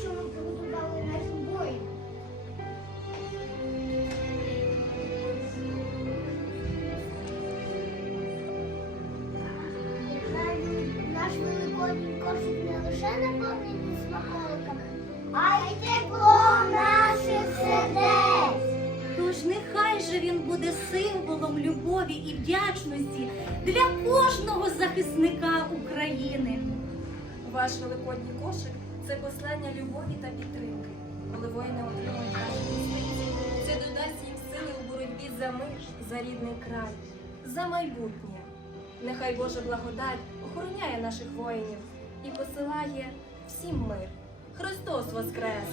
що ми приготували нашим воїнам. Наш великодній кошик не лише наповнений смаколиками, а й теплом наших сердець. Тож нехай же він буде символом любові і вдячності для кожного захисника України. Ваш великодній кошик це послання любові та підтримки. Коли воїни отримують наші місяці, це додасть їм сили у боротьбі за мир, за рідний край, за майбутнє. Нехай Божа благодать охороняє наших воїнів і посилає всім мир. Христос Воскрес!